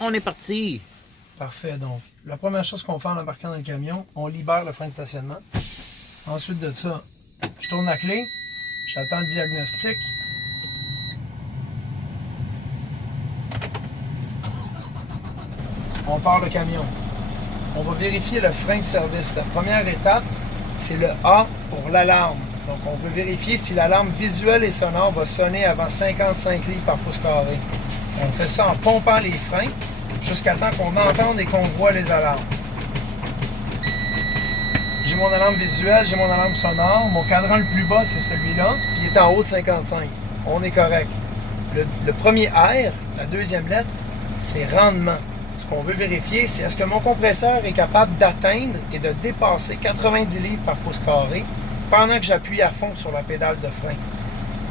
On est parti! Parfait, donc. La première chose qu'on fait en embarquant dans le camion, on libère le frein de stationnement. Ensuite de ça, je tourne la clé, j'attends le diagnostic. On part le camion. On va vérifier le frein de service. La première étape, c'est le A pour l'alarme. Donc, on veut vérifier si l'alarme visuelle et sonore va sonner avant 55 livres par pouce carré. On fait ça en pompant les freins jusqu'à temps qu'on entende et qu'on voit les alarmes. J'ai mon alarme visuelle, j'ai mon alarme sonore. Mon cadran le plus bas, c'est celui-là. Puis il est en haut de 55. On est correct. Le premier R, la deuxième lettre, c'est rendement. Ce qu'on veut vérifier, c'est est-ce que mon compresseur est capable d'atteindre et de dépasser 90 livres par pouce carré pendant que j'appuie à fond sur la pédale de frein.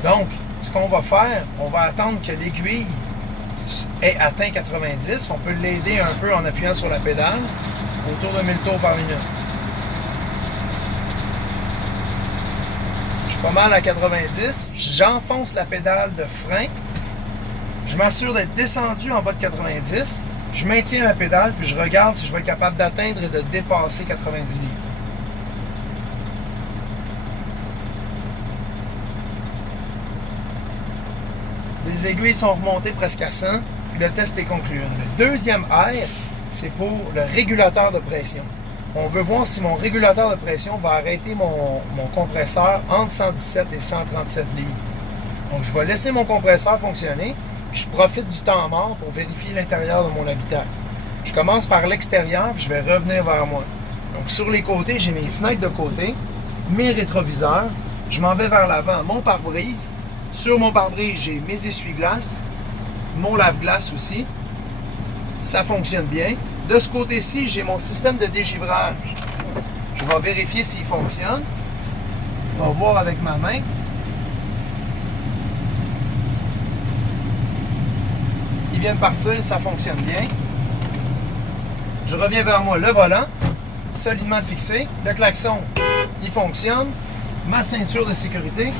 Donc, ce qu'on va faire, on va attendre que l'aiguille ait atteint 90. On peut l'aider un peu en appuyant sur la pédale, autour de 1000 tours par minute. Je suis pas mal à 90. J'enfonce la pédale de frein. Je m'assure d'être descendu en bas de 90. Je maintiens la pédale, puis je regarde si je vais être capable d'atteindre et de dépasser 90 livres. Les aiguilles sont remontées presque à 100, puis le test est concluant. Le deuxième R, c'est pour le régulateur de pression. On veut voir si mon régulateur de pression va arrêter mon compresseur entre 117 et 137 livres. Donc, je vais laisser mon compresseur fonctionner, puis je profite du temps mort pour vérifier l'intérieur de mon habitacle. Je commence par l'extérieur, puis je vais revenir vers moi. Donc, sur les côtés, j'ai mes fenêtres de côté, mes rétroviseurs. Je m'en vais vers l'avant, mon pare-brise. Sur mon pare-brise, j'ai mes essuie-glaces, mon lave-glace aussi. Ça fonctionne bien. De ce côté-ci, j'ai mon système de dégivrage. Je vais vérifier s'il fonctionne. Je vais voir avec ma main. Il vient de partir, ça fonctionne bien. Je reviens vers moi, le volant, solidement fixé. Le klaxon, il fonctionne. Ma ceinture de sécurité,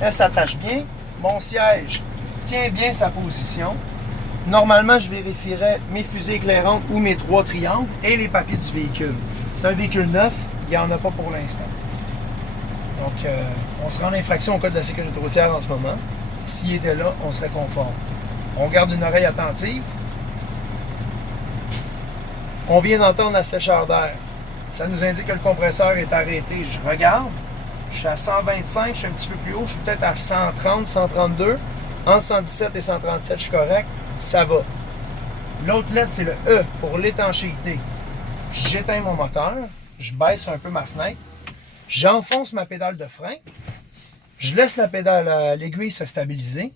elle s'attache bien. Mon siège tient bien sa position. Normalement, je vérifierais mes fusées éclairantes ou mes 3 triangles et les papiers du véhicule. C'est un véhicule neuf, il n'y en a pas pour l'instant. Donc, on serait en infraction au code de la sécurité routière en ce moment. S'il était là, on serait conforme. On garde une oreille attentive. On vient d'entendre la sécheur d'air. Ça nous indique que le compresseur est arrêté. Je regarde. Je suis à 125, je suis un petit peu plus haut. Je suis peut-être à 130, 132. Entre 117 et 137, je suis correct. Ça va. L'autre lettre, c'est le E pour l'étanchéité. J'éteins mon moteur. Je baisse un peu ma fenêtre. J'enfonce ma pédale de frein. Je laisse la pédale, l'aiguille se stabiliser.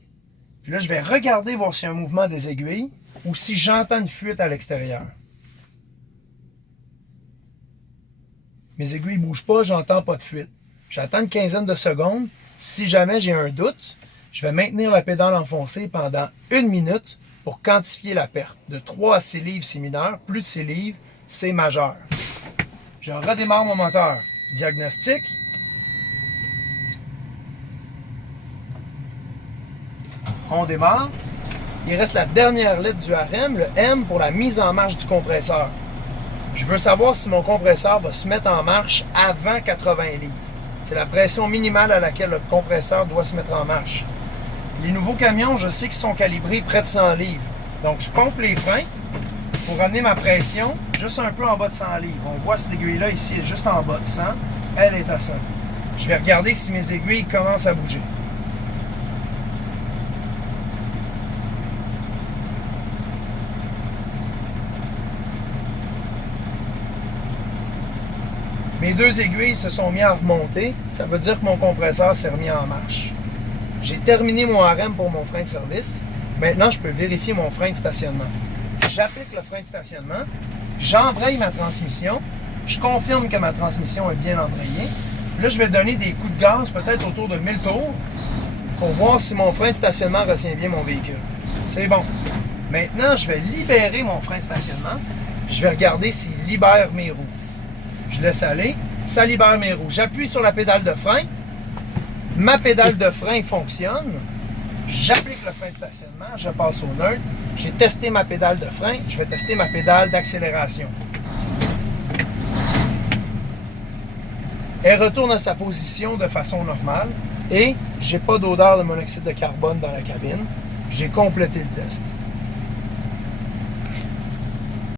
Puis là, je vais regarder voir s'il y a un mouvement des aiguilles ou si j'entends une fuite à l'extérieur. Mes aiguilles ne bougent pas, j'entends pas de fuite. J'attends une quinzaine de secondes. Si jamais j'ai un doute, je vais maintenir la pédale enfoncée pendant 1 minute pour quantifier la perte. De 3 à 6 livres, c'est mineur. Plus de 6 livres, c'est majeur. Je redémarre mon moteur. Diagnostic. On démarre. Il reste la dernière lettre du RM, le M pour la mise en marche du compresseur. Je veux savoir si mon compresseur va se mettre en marche avant 80 livres. C'est la pression minimale à laquelle le compresseur doit se mettre en marche. Les nouveaux camions, je sais qu'ils sont calibrés près de 100 livres. Donc, je pompe les freins pour amener ma pression juste un peu en bas de 100 livres. On voit cette aiguille-là ici est juste en bas de 100. Elle est à 100. Je vais regarder si mes aiguilles commencent à bouger. Mes 2 aiguilles se sont mis à remonter. Ça veut dire que mon compresseur s'est remis en marche. J'ai terminé mon RM pour mon frein de service. Maintenant, je peux vérifier mon frein de stationnement. J'applique le frein de stationnement. J'embraye ma transmission. Je confirme que ma transmission est bien embrayée. Là, je vais donner des coups de gaz, peut-être autour de 1000 tours, pour voir si mon frein de stationnement retient bien mon véhicule. C'est bon. Maintenant, je vais libérer mon frein de stationnement. Je vais regarder s'il libère mes roues. Je laisse aller, ça libère mes roues. J'appuie sur la pédale de frein. Ma pédale de frein fonctionne. J'applique le frein de stationnement, je passe au neutre. J'ai testé ma pédale de frein, je vais tester ma pédale d'accélération. Elle retourne à sa position de façon normale et j'ai pas d'odeur de monoxyde de carbone dans la cabine. J'ai complété le test.